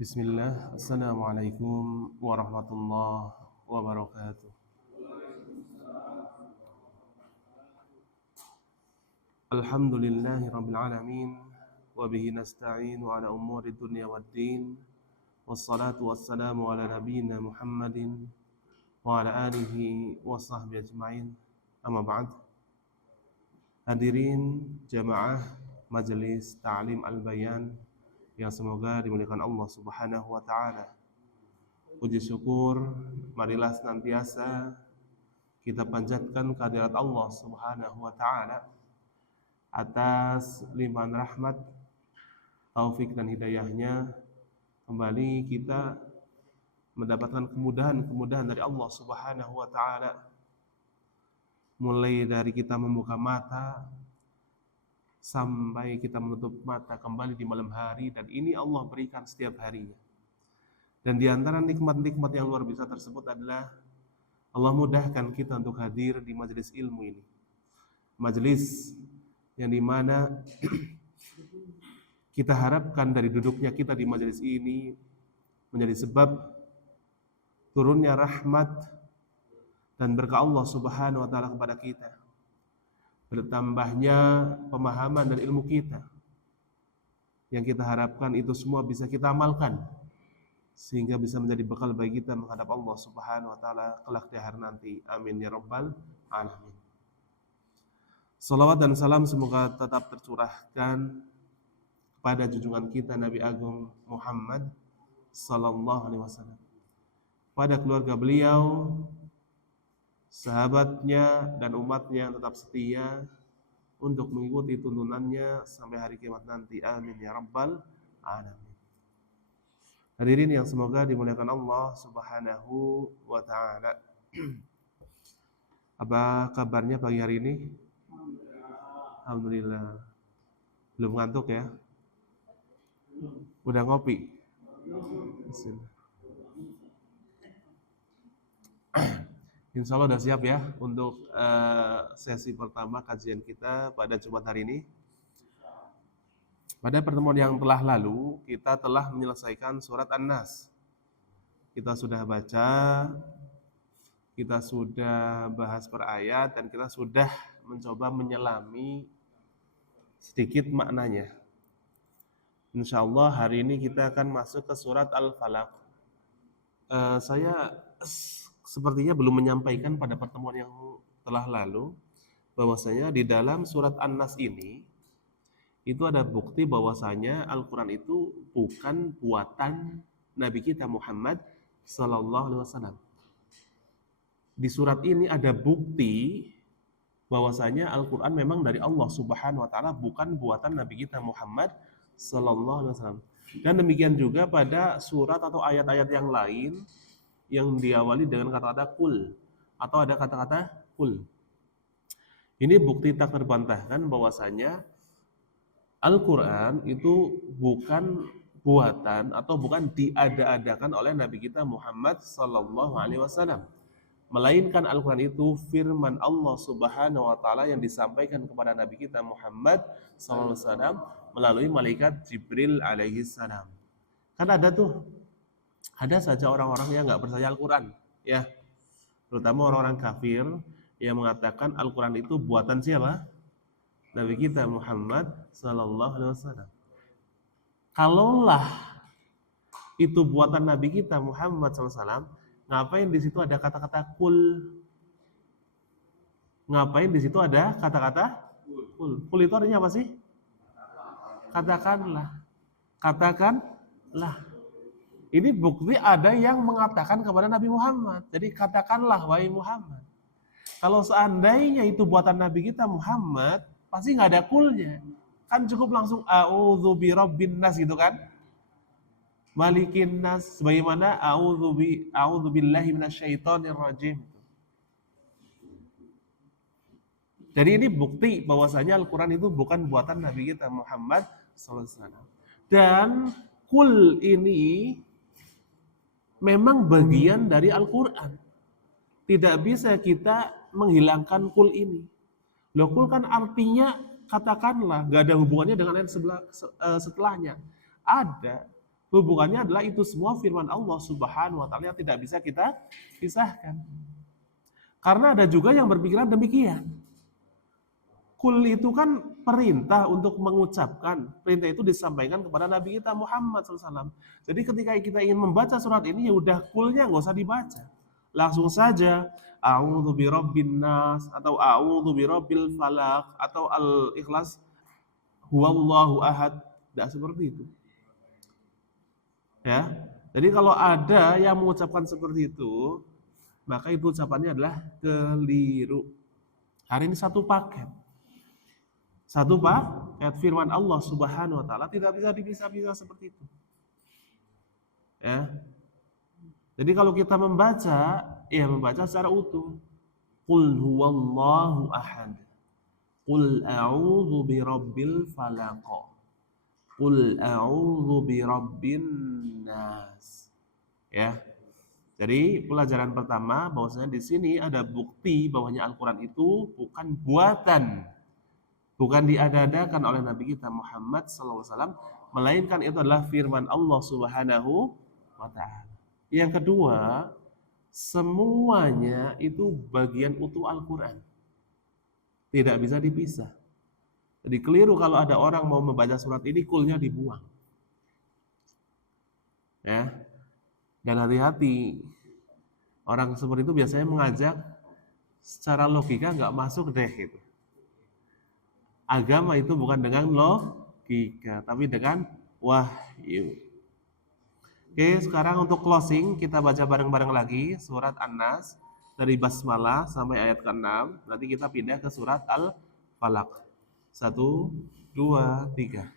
Bismillah, Assalamualaikum warahmatullahi wabarakatuh. Alhamdulillahi rabbil alamin, wabihi nasta'inu ala umuri dunya waddin, wassalatu wassalamu ala nabiyyina Muhammadin wa ala alihi wa sahbihi ajma'in. Amma ba'd. Hadirin jamaah Majelis Ta'lim Al-Bayan yang semoga dimuliakan Allah Subhanahu wa taala. Puji syukur marilah senantiasa kita panjatkan kehadirat Allah Subhanahu wa taala atas limpahan rahmat, taufik dan hidayahnya. Kembali kita mendapatkan kemudahan dari Allah Subhanahu wa taala, mulai dari kita membuka mata sampai kita menutup mata kembali di malam hari, dan ini Allah berikan setiap harinya. Dan di antara nikmat-nikmat yang luar biasa tersebut adalah Allah mudahkan kita untuk hadir di majelis ilmu ini. Majelis yang dimana kita harapkan dari duduknya kita di majelis ini menjadi sebab turunnya rahmat dan berkah Allah Subhanahu wa taala kepada kita, bertambahnya pemahaman dan ilmu kita. Yang kita harapkan itu semua bisa kita amalkan sehingga bisa menjadi bekal bagi kita menghadap Allah Subhanahu wa taala kelak di hari nanti. Amin ya rabbal alamin. Salawat dan salam semoga tetap tercurahkan kepada junjungan kita Nabi Agung Muhammad sallallahu alaihi wasallam, pada keluarga beliau, sahabatnya dan umatnya yang tetap setia untuk mengikuti tuntunannya sampai hari kiamat nanti. Amin ya rabbal alamin. Hadirin yang semoga dimuliakan Allah Subhanahu wa taala. Apa kabarnya pagi hari ini? Alhamdulillah. Belum ngantuk ya? Udah ngopi? Insya Allah udah siap ya untuk sesi pertama kajian kita pada Jumat hari ini. Pada pertemuan yang telah lalu, kita telah menyelesaikan surat An-Nas. Kita sudah baca, kita sudah bahas per ayat, dan kita sudah mencoba menyelami sedikit maknanya. Insya Allah hari ini kita akan masuk ke surat Al-Falaq. Saya sepertinya belum menyampaikan pada pertemuan yang telah lalu bahwasanya di dalam surat An-Nas ini itu ada bukti bahwasanya Al-Quran itu bukan buatan Nabi kita Muhammad sallallahu alaihi wasallam. Di surat ini ada bukti bahwasanya Al-Quran memang dari Allah Subhanahu wa taala, bukan buatan Nabi kita Muhammad sallallahu alaihi wasallam. Dan demikian juga pada surat atau ayat-ayat yang lain yang diawali dengan kata-kata kul atau ada kata-kata kul. Ini bukti tak terbantahkan bahwasanya Al-Quran itu bukan buatan atau bukan diada-adakan oleh Nabi kita Muhammad sallallahu alaihi wasallam, melainkan Al-Quran itu firman Allah Subhanahu wa taala yang disampaikan kepada Nabi kita Muhammad sallallahu alaihi wasallam melalui malaikat Jibril alaihi salam. Kan ada saja orang-orang yang nggak percaya Al-Quran, ya, terutama orang-orang kafir yang mengatakan Al-Quran itu buatan siapa? Nabi kita Muhammad sallallahu alaihi wasallam. Kalaulah itu buatan Nabi kita Muhammad sallallahu alaihi wasallam, ngapain di situ ada kata-kata kul? Ngapain di situ ada kata-kata kul? Kul itu artinya apa sih? Katakanlah. Katakanlah. Ini bukti ada yang mengatakan kepada Nabi Muhammad. Jadi katakanlah wahai Muhammad. Kalau seandainya itu buatan Nabi kita Muhammad, pasti nggak ada kulnya. Kan cukup langsung a'udzu birabbin nas gitu kan? Malikin nas, sebagaimana a'udzu billahi minasyaitonir rajim. Jadi ini bukti bahwasanya Al-Quran itu bukan buatan Nabi kita Muhammad sallallahu alaihi wasallam. Dan kul ini memang bagian dari Al-Quran. Tidak bisa kita menghilangkan kul ini. Loh, kul kan artinya katakanlah, gak ada hubungannya dengan ayat setelahnya. Ada. Hubungannya adalah itu semua firman Allah Subhanahu wa taala yang tidak bisa kita pisahkan. Karena ada juga yang berpikiran demikian. Kul itu kan perintah untuk mengucapkan. Perintah itu disampaikan kepada Nabi kita Muhammad SAW. Jadi ketika kita ingin membaca surat ini, ya udah kulnya nggak usah dibaca. Langsung saja, A'udzu birabbin nas, atau A'udzu birabbil falaq, atau Al-Ikhlas, Huwallahu ahad. Tidak seperti itu. Ya. Jadi kalau ada yang mengucapkan seperti itu, maka itu ucapannya adalah keliru. Hari ini satu paket. Satu paket firman Allah Subhanahu wa taala tidak bisa dipisah-pisah seperti itu. Ya. Jadi kalau kita membaca, ya membaca secara utuh. Qul huwallahu ahad. Qul a'udzu birabbil falaq. Qul a'udzu birabbin nas. Ya. Jadi pelajaran pertama bahwasanya di sini ada bukti bahwasanya Al-Qur'an itu bukan buatan, bukan diada-adakan oleh Nabi kita Muhammad SAW, melainkan itu adalah firman Allah Subhanahu wa taala. Yang kedua, semuanya itu bagian utuh Al-Qur'an. Tidak bisa dipisah. Jadi keliru kalau ada orang mau membaca surat ini kulnya dibuang. Ya. Dan hati-hati, orang seperti itu biasanya mengajak secara logika nggak masuk deh gitu. Agama itu bukan dengan logika, tapi dengan wahyu. Oke, sekarang untuk closing kita baca bareng-bareng lagi surat An-Nas dari basmalah sampai ayat ke-6. Nanti kita pindah ke surat Al-Falaq. 1, 2, 3.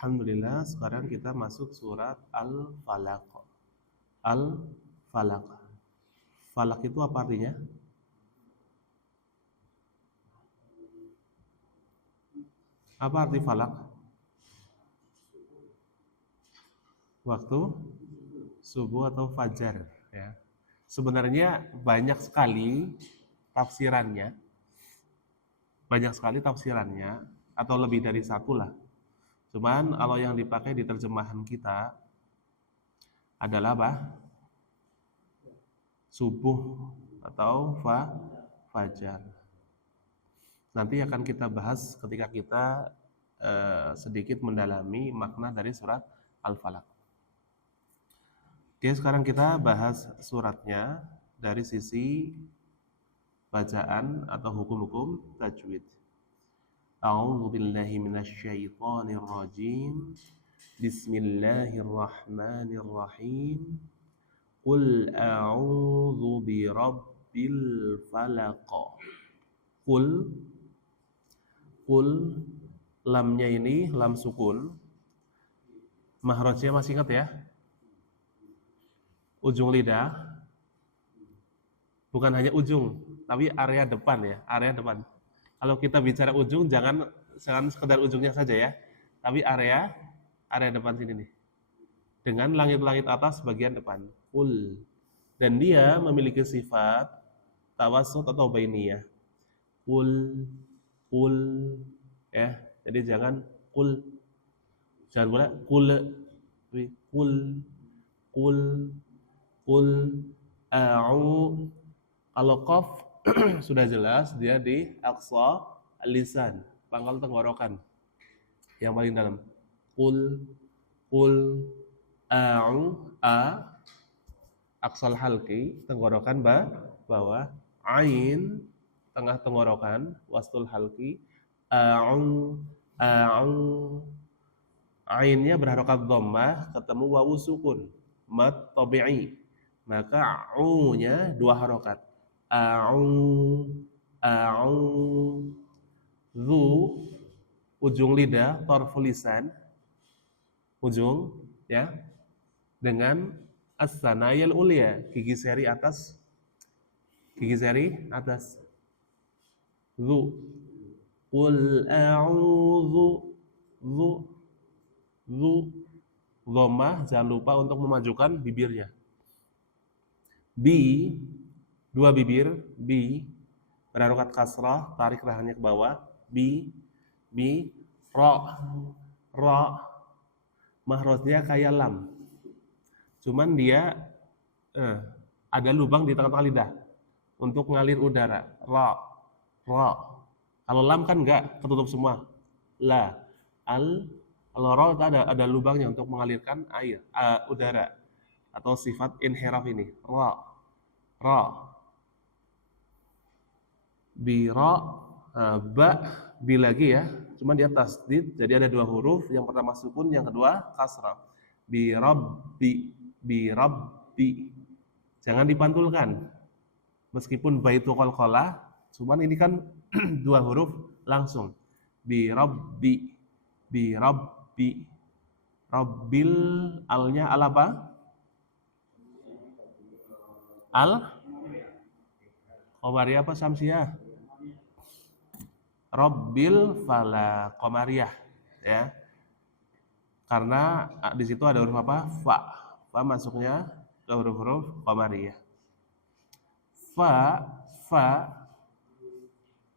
Alhamdulillah, sekarang kita masuk surat Al-Falaq. Al-Falaq. Falaq itu apa artinya? Apa arti falak? Waktu subuh atau fajar, ya. Sebenarnya banyak sekali tafsirannya. Banyak sekali tafsirannya, atau lebih dari satu lah. Cuman kalau yang dipakai di terjemahan kita adalah apa? Subuh atau fajar. Nanti akan kita bahas ketika kita sedikit mendalami makna dari surat Al-Falaq. Oke, sekarang kita bahas suratnya dari sisi bacaan atau hukum-hukum tajwid. A'udzu billahi minasyaitonir rajim. Bismillahirrahmanirrahim. Qul a'udzu birabbil falaq. Qul lamnya ini lam sukun. Mahrajnya masih ingat ya? Ujung lidah. Bukan hanya ujung, tapi area depan ya, area depan. Kalau kita bicara ujung, jangan sekedar ujungnya saja ya, tapi area depan sini nih. Dengan langit-langit atas bagian depan. Qul. Dan dia memiliki sifat tawassut atau bainiyah. Qul ya. Jadi jangan qul. Jangan pula qul a'u. Kalau qaf sudah jelas dia di aqsa lisan, pangkal tenggorokan yang paling dalam. Qul Qul a'u a aksal halki tenggorokan bawah, ain tengah tenggorokan wastul halki, a'u a'u ainnya berharokat dhammah ketemu wawu sukun mad tabi'i, maka a'u-nya dua harokat, a'u a'u dzu ujung lidah tarful lisan ujung ya dengan as-sanayal ulya gigi seri atas dzu qul a'udzu dzu dzu dhammah jangan lupa untuk memajukan bibirnya. Bi dua bibir bi berharokat kasrah tarik rahangnya ke bawah bi ra mahrojnya kayak lam, cuman dia ada lubang di tengah-tengah lidah untuk ngalir udara. Ra. Kalau lam kan enggak, ketutup semua. La. Kalau ra ada lubangnya untuk mengalirkan air, udara atau sifat inhiraf ini. Ra. Bira, ba, bi lagi ya. Cuman dia tasdid, jadi ada dua huruf. Yang pertama sukun, yang kedua kasrah. Bi rabbi. Jangan dipantulkan. Meskipun baitu qalqalah, cuman ini kan dua huruf langsung. Bi rabbi. Rabbil alnya al apa? Al qamariyah apa samsiah? Rabbil fala qamariyah ya. Karena di situ ada huruf apa? Fa. Fa masuknya ke huruf-huruf qamariyah. Fa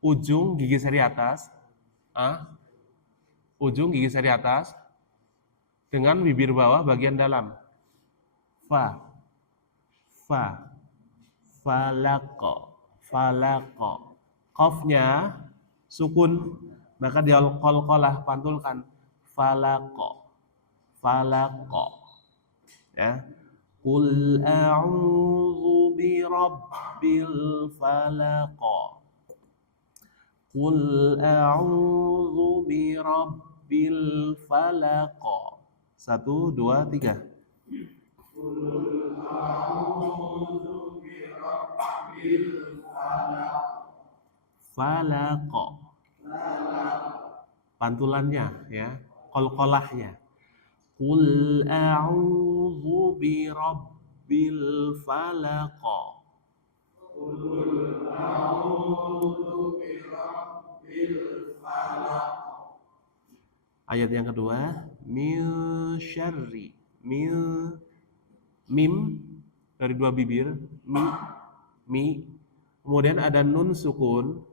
ujung gigi seri atas ujung gigi seri atas dengan bibir bawah bagian dalam. Fa falaqo qafnya sukun maka dia qalqalah pantulkan falaqo ya. Qul a'udzu birabbil falaq. Qul a'udzu birabbil falaq. 1 2 3. Qul a'udzu birabbil falaq. Pantulannya ya, qalqalahnya. Qul a'udzu birabbil falaq. Qul a'udzu birabbil falaq. Ayat yang kedua, min syarri. Mim dari dua bibir, mi. Kemudian ada nun sukun,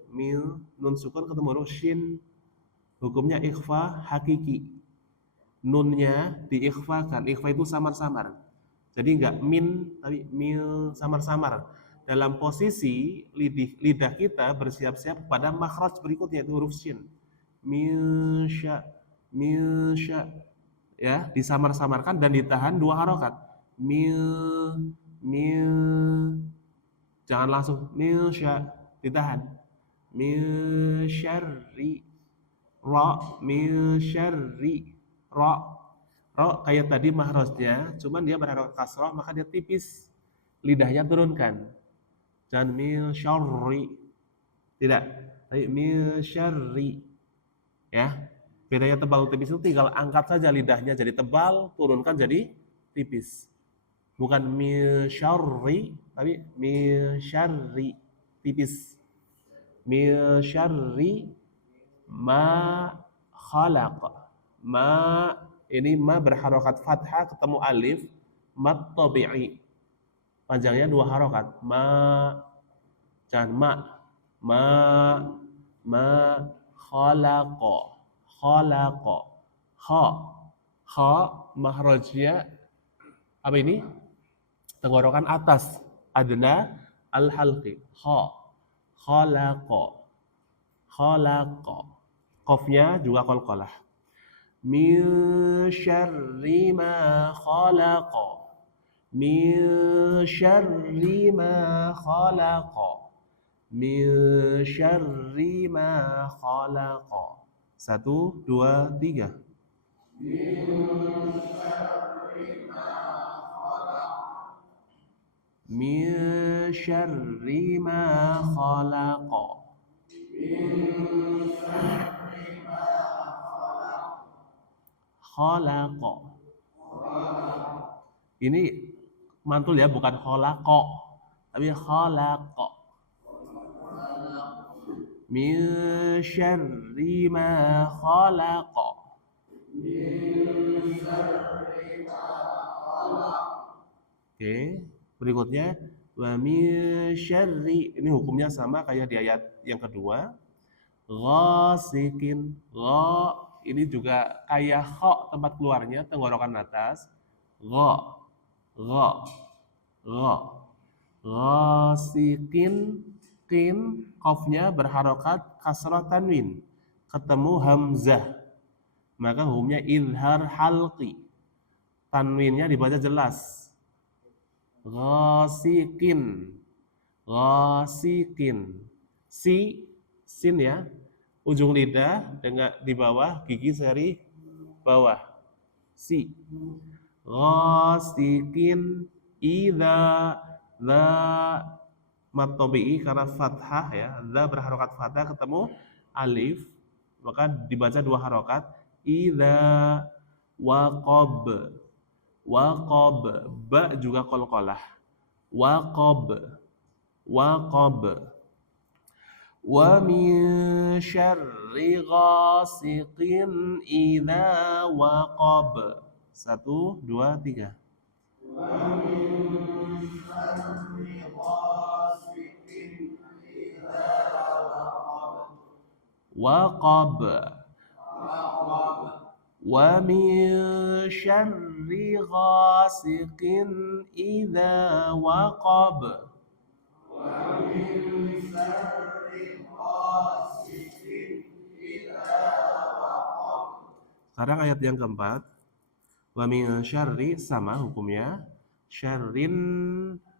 nun sukun ketemu huruf shin. Hukumnya ikhfa hakiki. Nunnya diikhfakan, ikhfa itu samar-samar. Jadi enggak min, tapi mil samar-samar. Dalam posisi lidah kita bersiap-siap pada makhraj berikutnya itu huruf shin. Milsya, ya disamar-samarkan dan ditahan dua harokat. Mil, jangan langsung milsya, ditahan. Mil syarri, ra, mil syarri. Ra kayak tadi mahrojnya, cuman dia berharokat kasrah maka dia tipis, lidahnya turunkan. Jangan min syarri, tidak, tapi min syarri, ya. Bedanya tebal tipis itu tinggal angkat saja lidahnya jadi tebal, turunkan jadi tipis. Bukan min syarri, tapi min syarri, tipis. Min syarri ma khalaq. Ma ini ma berharokat fathah ketemu alif mad tabi'i. Panjangnya dua harokat. Ma jangan ma khalaqo. Kha mahrajnya apa ini? Tenggorokan atas adna al halqi. Khalaqo. Qafnya juga qalqalah. min syarri ma khalaqa, min syarri ma khalaqa, min syarri ma khalaqa. 1, 2, 3. Min syarri ma khalaqa. Khalaqa. Ini mantul ya, bukan khalaqa, tapi khalaqa. Min syarri ma khalaqa. Oke, berikutnya wa min syarri, ini hukumnya sama kayak di ayat yang kedua. Ghasikin, gha ini juga kayak kha tempat keluarnya tenggorokan atas. Gha, gha, gha. Ghasikin, kin qafnya berharokat kasrah tanwin, ketemu hamzah, maka hukumnya izhar halqi, tanwinnya dibaca jelas. Ghasikin, ghasikin, sin ya, ujung lidah dengan di bawah gigi seri bawah, si. Ghasikin, idza, za mad tabi'i karena fathah ya, za berharokat fathah ketemu alif, maka dibaca dua harokat. Idza waqab, waqab, ba juga qalqalah, waqab, waqab. Wa min syarri ghasiqin idza waqab. 1, 2, 3. Waqab. Wa min syarri ghasiqin idza waqab. Sekarang ayat yang keempat. Wa min syarri sama hukumnya. Syarrin,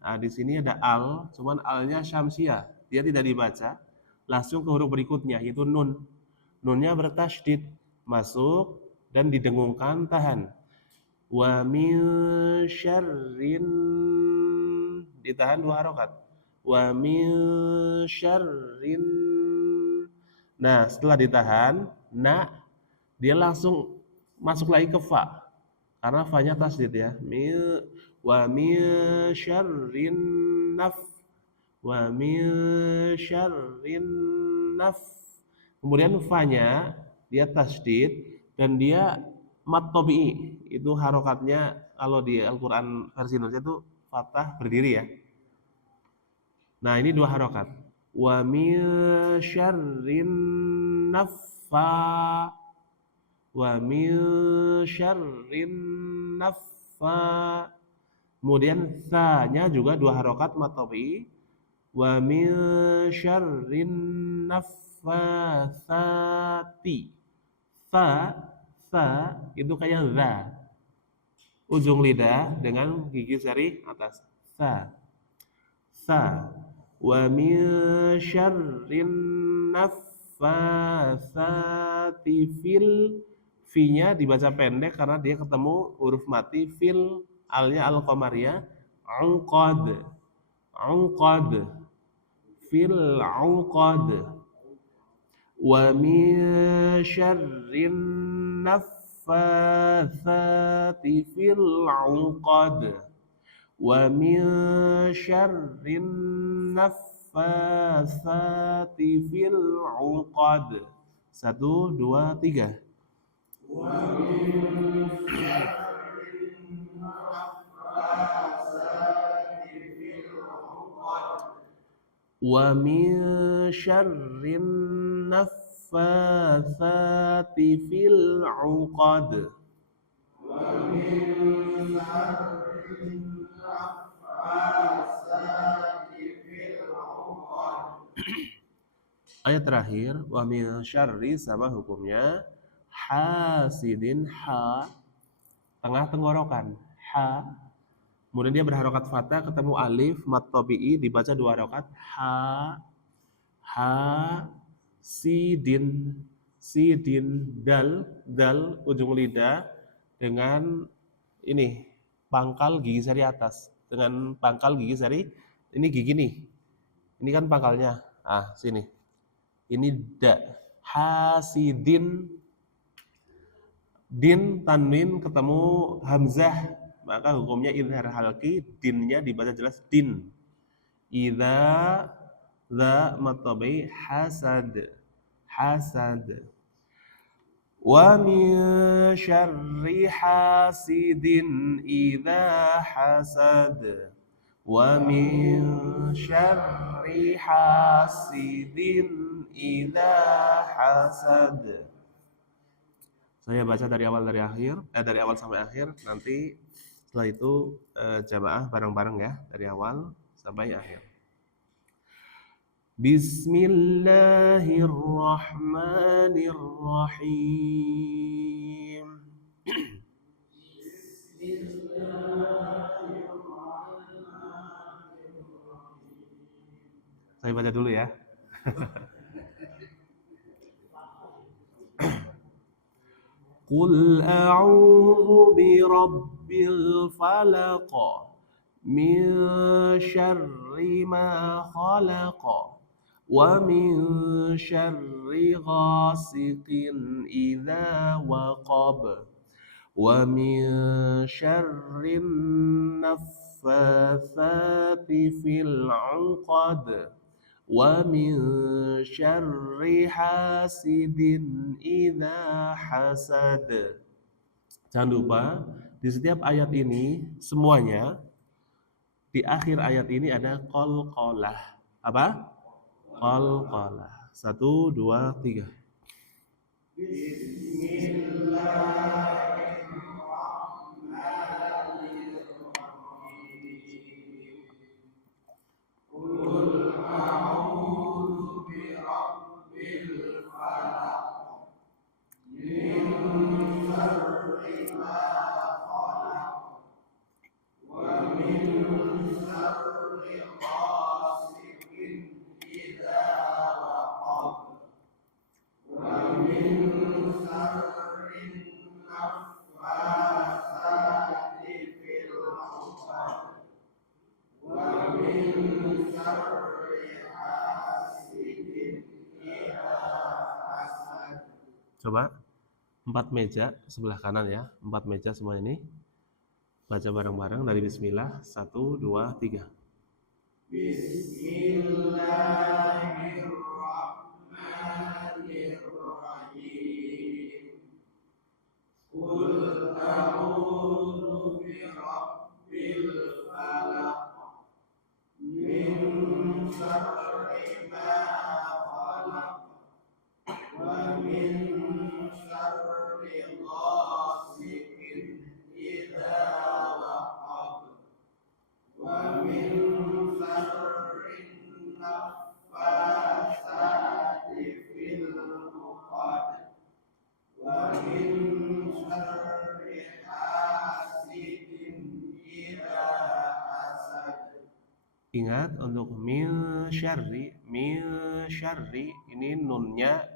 nah di sini ada al, cuman alnya syamsiah, dia tidak dibaca. Langsung ke huruf berikutnya yaitu nun. Nunnya bertasydid, masuk dan didengungkan tahan. Wa min syarrin, ditahan dua harokat. Wa min syarrin. Nah, setelah ditahan, dia langsung masuk lagi ke fa. Karena fa-nya tasdid ya. Wa min syarrin wa min syarrin Kemudian fa-nya dia tasdid dan dia mad tabi'i. Itu harokatnya kalau di Al-Qur'an versi Indonesia itu fathah berdiri ya. Nah, ini dua harokat. Wa min syarrin naffa, wa min syarrin naffa. Kemudian tha-nya juga dua harokat mad tabi'i. Wa min syarrin naffatsati. Tha itu kayak za. Ujung lidah dengan gigi seri atas. Tha. Wa min syarrin naffatsati fi-nya dibaca pendek karena dia ketemu huruf mati fil, alnya al-qamariyah, unqad, fil unqad. Wa min syarrin naffatsati fil unqad. Wa min syarrin naffatsati fil 'uqad. 1, 2, 3. Wa min syarrin naffatsati fil 'uqad. Ayat terakhir, wa min syarri sama hukumnya hasidin, ha, tengah tenggorokan, ha. Kemudian dia berharokat fathah, ketemu alif, mat tabi'i, dibaca 2 harokat, ha, sidin, dal, ujung lidah dengan ini pangkal gigi sari atas, dengan pangkal gigi sari, ini gigi nih, ini kan pangkalnya, sini, ini da, hasidin, din tanwin ketemu hamzah, maka hukumnya idhar halqi, dinnya dibaca jelas din. Idza za matabai hasad, wa min syarri hasidin idza hasad, wa min syarri hasidin idza hasad. Saya baca dari awal sampai akhir, nanti setelah itu jamaah bareng-bareng ya, dari awal sampai akhir. Bismillahirrahmanirrahim. Saya baca dulu ya. Qul a'udzu birabbil falaq min syarri ma khalaq wa min syarri ghasiqin idza waqab wa min syarrin naffatsati fil 'uqad wa min syarri hasidin idza hasad. Jangan lupa di setiap ayat ini semuanya di akhir ayat ini ada qalqalah. Apa? Qalqalah. 1 2 3. Coba 4 meja sebelah kanan ya, 4 meja semua ini. Baca bareng-bareng dari bismillah. 1 2 3. Bismillahirrahmanirrahim. Qul a'udzu birabbil falaq min syarri ma khalaq wa min syarri ghasiqin idza waqab wa min syarri naffatsati fil 'uqad wa min syarri hasidin idza hasad. Ingat untuk min syarri ini nunnya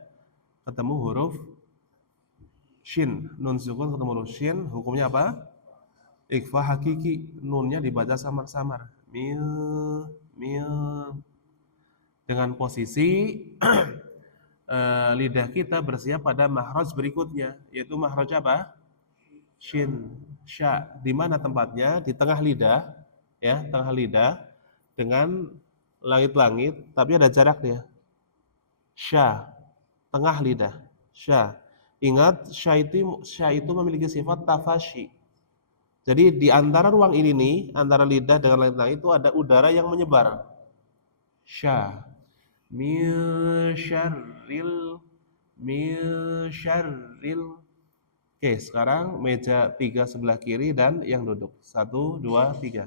ketemu huruf shin, nun sukun ketemu huruf shin, hukumnya apa? Ikhfa hakiki, nunnya dibaca samar-samar. Mil dengan posisi lidah kita bersiap pada makhraj berikutnya, yaitu makhraj apa? Shin, sya. Di mana tempatnya? Di tengah lidah, ya, tengah lidah dengan langit-langit, tapi ada jaraknya. Sya, tengah lidah, sya. Ingat, sya itu memiliki sifat tafashi. Jadi di antara ruang ini nih, antara lidah dengan langit-langit itu ada udara yang menyebar. Sya. Min syarril. Oke, sekarang meja 3 sebelah kiri dan yang duduk. 1 2 3.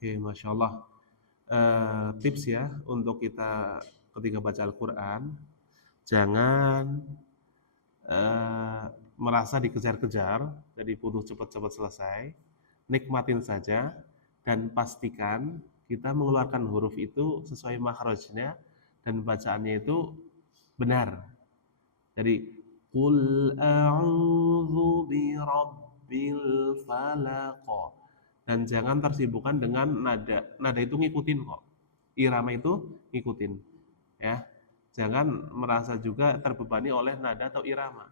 Oke, Masya Allah. Tips ya untuk kita ketika baca Al-Quran, jangan merasa dikejar-kejar, jadi butuh cepat-cepat selesai. Nikmatin saja dan pastikan kita mengeluarkan huruf itu sesuai makhrajnya dan bacaannya itu benar. Jadi qul a'udzu birabbil falaq. Dan jangan tersibukkan dengan nada. Nada itu ngikutin kok. Irama itu ngikutin, ya. Jangan merasa juga terbebani oleh nada atau irama.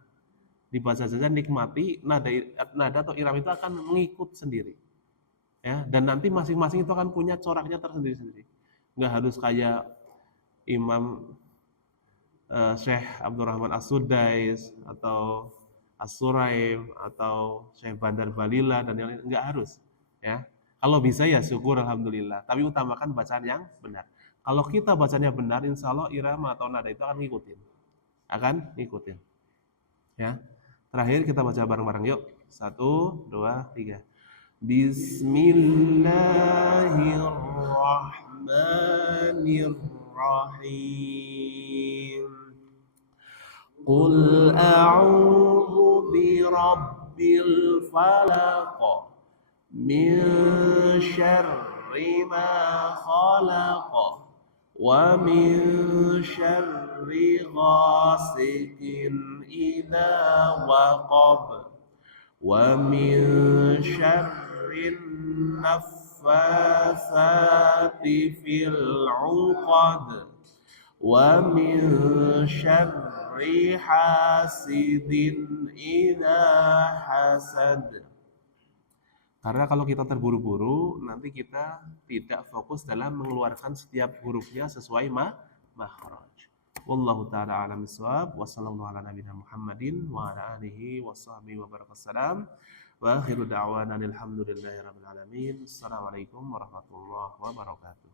Dibaca saja nikmati nada atau irama itu akan mengikut sendiri. Ya, dan nanti masing-masing itu akan punya coraknya tersendiri-sendiri. Nggak harus kayak Imam Syekh Abdurrahman As-Sudais atau As-Suraim atau Syekh Bandar Balila dan yang lain, nggak harus, ya. Kalau bisa ya syukur alhamdulillah, tapi utamakan bacaan yang benar. Kalau kita bacanya benar, insya Allah irama atau nada itu akan ngikutin, ya. Terakhir kita baca bareng-bareng yuk. 1, 2, 3. Bismillahirrahmanirrahim. Qul a'udzu birabbil falaq min syarri ma khalaq wa min syarri ghasikin idza waqab wa min syarrin naffatsati fil 'uqad wa min syarri hasidin idza hasad. Karena kalau kita terburu-buru, nanti kita tidak fokus dalam mengeluarkan setiap hurufnya sesuai makhraj. Wallahu taala a'lam bissawab. Wassallallahu ala nabiyina Muhammadin wa ala alihi washabbihi wa barakatuh. Wa akhiru da'wana alhamdulillahi rabbil alamin. Assalamualaikum warahmatullahi wabarakatuh.